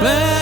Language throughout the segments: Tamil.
bad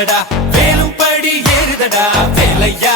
ஏறுதடா வேலும் படி ஏறுதடா வேலையா?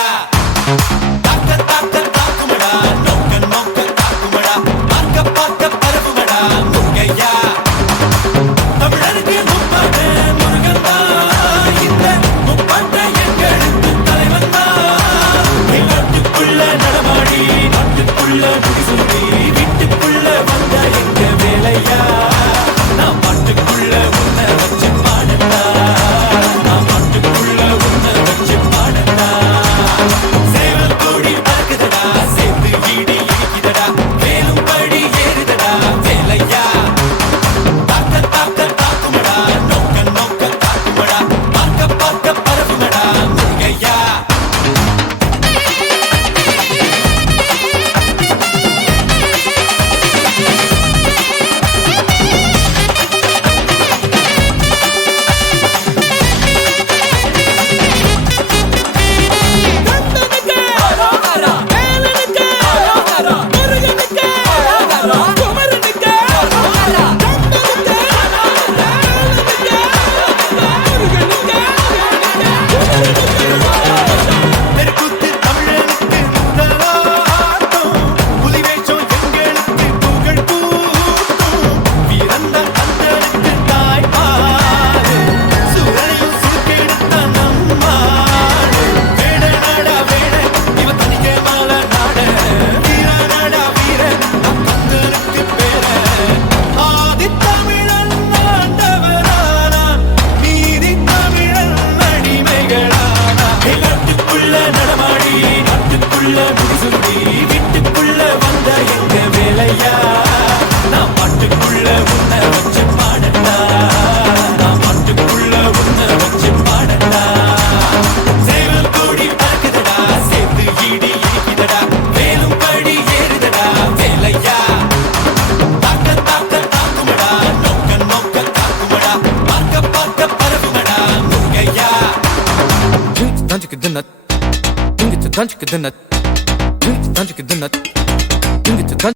நாட்டுக்குள்ள முடிசூடி வீட்டுக்குள்ள வந்த எங்க வேலையா? நான் பாட்டுக்குள்ள உன்னை வச்சு பாடட்டா? நான் பாட்டுக்குள்ள உன்னை வச்சு பாடட்டா? சேவல் கோடி பறக்குதடா சேர்த்து ஈடி இடிக்குதடா. வேலும் படி ஏறுதடா வேலையா? தாக்க தாக்க தாக்குமடா நோக்க நோக்க தாக்குமடா. பார்க்க பார்க்க பரவுமடா 던지게 된다 튕기듯 던